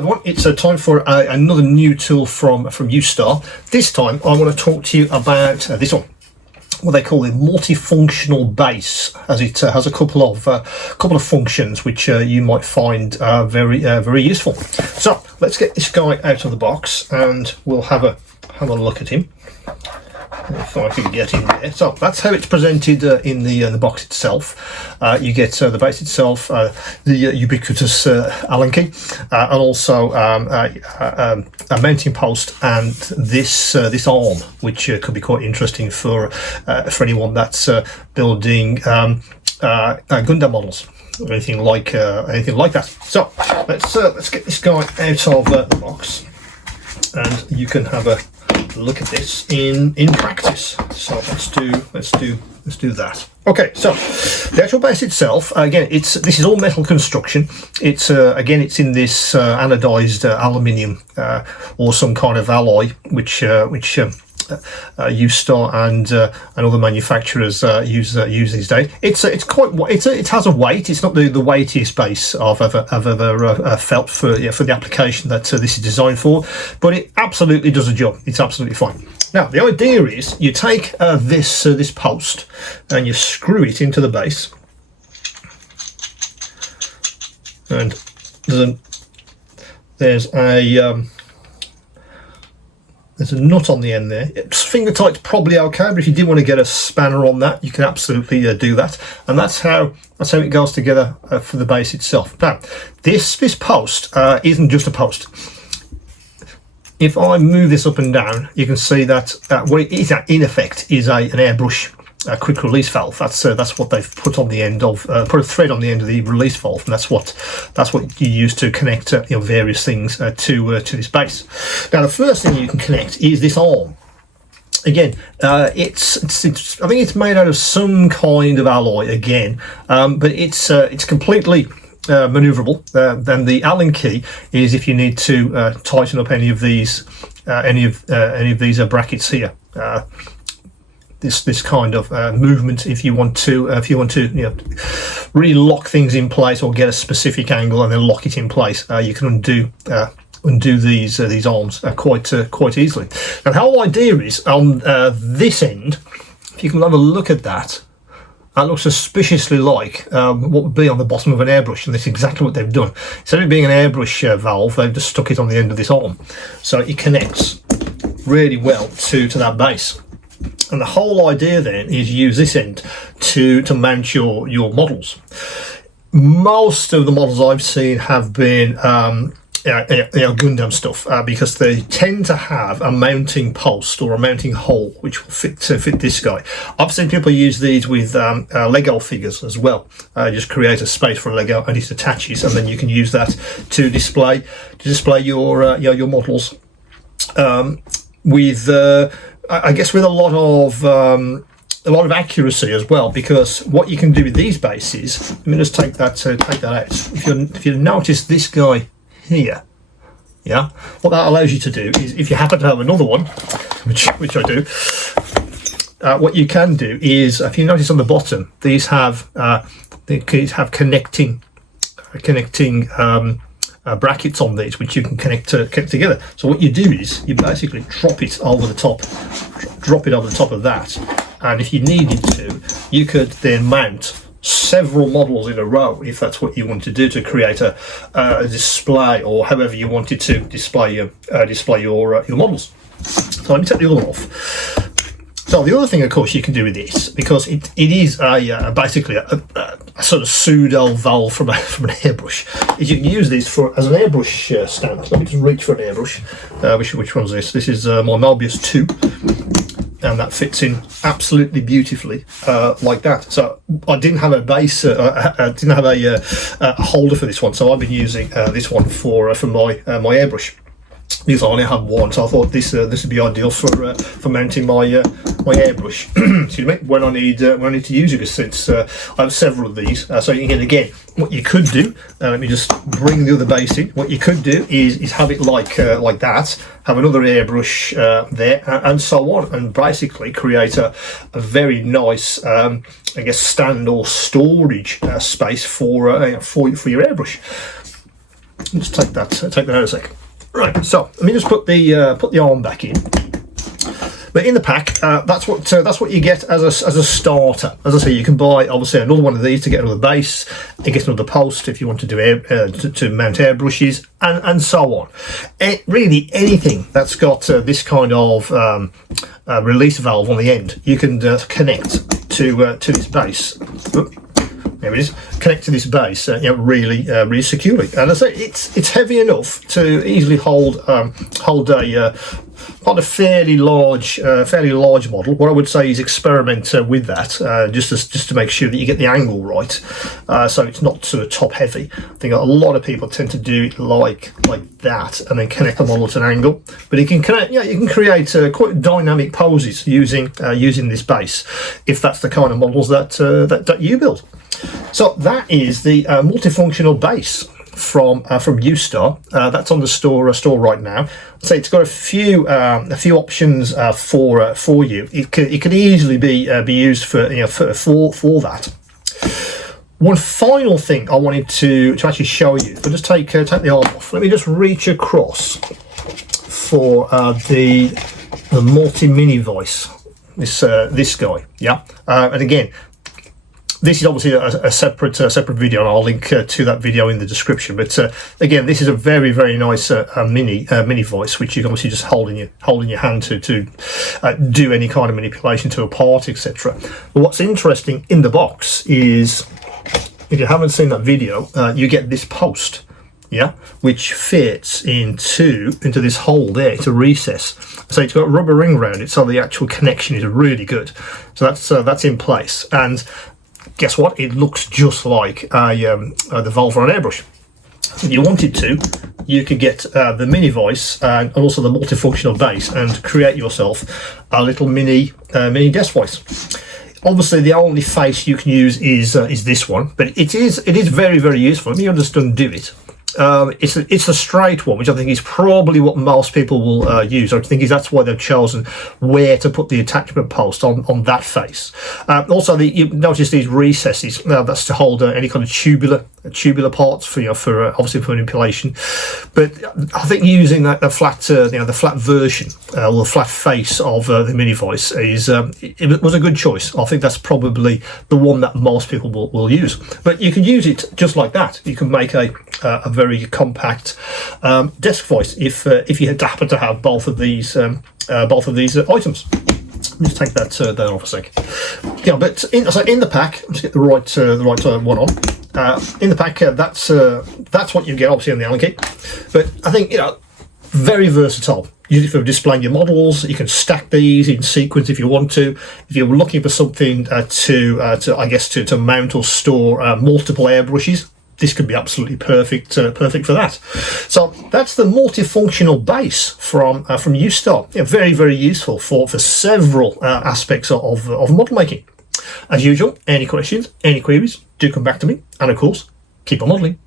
everyone, it's time for another new tool from Ustar. This time I want to talk to you about this one, what they call a multifunctional base, as it has a couple of functions which you might find very useful. So let's get this guy out of the box and we'll have a look at him. If I can get in there. So that's how it's presented in the box itself. You get the base itself, the ubiquitous Allen key, and also a mounting post, and this arm, which could be quite interesting for anyone that's building Gundam models or anything like that. So let's get this guy out of the box, and you can have a look at this in practice. So let's do that. Okay, so the actual base itself, again, this is all metal construction. It's again, it's in this anodized aluminium or some kind of alloy, which Ustar and other manufacturers use these days. It has a weight. It's not the weightiest base I've ever felt for the application that this is designed for, but it absolutely does a job. It's absolutely fine. Now the idea is you take this post and you screw it into the base, and there's a nut on the end there. Finger tight's probably okay, but if you did want to get a spanner on that, you can absolutely do that. And that's how it goes together for the base itself. Now, this post isn't just a post. If I move this up and down, you can see that what it is in effect is an airbrush quick release valve. That's what they've put on the end of put a thread on the end of the release valve, and that's what you use to connect various things to this base. Now the first thing you can connect is this arm. Again, I think it's made out of some kind of alloy again, but it's completely maneuverable. Then the Allen key is if you need to tighten up any of these brackets here. This kind of movement, if you want to really lock things in place or get a specific angle and then lock it in place, you can undo these arms quite easily. And the whole idea is on this end, if you can have a look at that. That looks suspiciously like what would be on the bottom of an airbrush, and that's exactly what they've done. Instead of it being an airbrush valve, they've just stuck it on the end of this arm, so it connects really well to that base. And the whole idea then is use this end to mount your models. Most of the models I've seen have been Gundam stuff, because they tend to have a mounting post or a mounting hole which will fit this guy. I've seen people use these with Lego figures as well. Just create a space for a Lego and it attaches, and then you can use that to display your models with I guess with a lot of accuracy as well, because what you can do with these bases, let me just take that out. If you notice this guy here, yeah, what that allows you to do is, if you happen to have another one, which I do, what you can do is, if you notice on the bottom, these have connecting brackets on these, which you can connect together. So what you do is you basically drop it over the top of that, and if you needed to, you could then mount several models in a row if that's what you want to do, to create a display, or however you wanted to display your models. So let me take the other off. So the other thing, of course, you can do with this, because it is basically a sort of pseudo valve from an airbrush, is you can use this as an airbrush stand. Let me just reach for an airbrush. Which one's this? This is my Mobius 2, and that fits in absolutely beautifully like that. So I didn't have a base, I didn't have a holder for this one, so I've been using this one for my airbrush. Because I only have one, so I thought this would be ideal for mounting my airbrush. Excuse me, when I need to use it, since I have several of these. So you can, again, what you could do. Let me just bring the other base in. What you could do is have it like that. Have another airbrush there, and so on, and basically create a very nice, I guess, stand or storage space for your airbrush. Just take that out a sec. Right, so let me just put the arm back in. But in the pack, that's what you get as a starter. As I say, you can buy obviously another one of these to get another base, and get another post if you want to do to mount airbrushes, and so on. Really, anything that's got this kind of release valve on the end, you can connect to this base. There it is. Connect to this base, really securely. And I say it's heavy enough to easily hold quite a fairly large model. What I would say is experiment with that, just to make sure that you get the angle right, so it's not sort of top heavy. I think a lot of people tend to do it like that, and then connect the model to an angle. But you can connect, you can create quite dynamic poses using this base, if that's the kind of models that you build. So that is the multifunctional base from Ustar. That's on the store right now. So it's got a few options for you. It could easily be used for that. One final thing I wanted to actually show you. If I just take the arm off, let me just reach across for the Mini Vise. This guy, yeah. And again, this is obviously a separate video, and I'll link to that video in the description. But again, this is a very, very nice mini Vise, which you can obviously just hold in your hand to do any kind of manipulation to a part, etc. But what's interesting in the box is, if you haven't seen that video, you get this post, yeah, which fits into this hole there. It's a recess, so it's got a rubber ring around it, so the actual connection is really good. So that's in place, and guess what? It looks just like the valve on an airbrush. If you wanted to, you could get the mini Vise and also the multifunctional base and create yourself a little mini desk Vise. Obviously, the only face you can use is this one, but it is very, very useful. Let me just undo it. It's a straight one, which I think is probably what most people will use. I think that's why they've chosen where to put the attachment post on that face. Also, you notice these recesses. Now that's to hold any kind of tubular parts for obviously for manipulation. But I think using the flat version or the flat face of the Mini Vise it was a good choice. I think that's probably the one that most people will use. But you can use it just like that. You can make a very compact desk Vise if you happen to have both of these items. Let's take that off a sec. Yeah, but in the pack, let's get the right one on. In the pack, that's what you get, obviously, on the Allen key. But I think very versatile. Use it for displaying your models. You can stack these in sequence if you want to. If you're looking for something to mount or store multiple airbrushes, this could be absolutely perfect for that. So that's the multifunctional base from Ustar. Yeah, very, very useful for several aspects of model making. As usual, any questions, any queries, do come back to me. And of course, keep on modeling.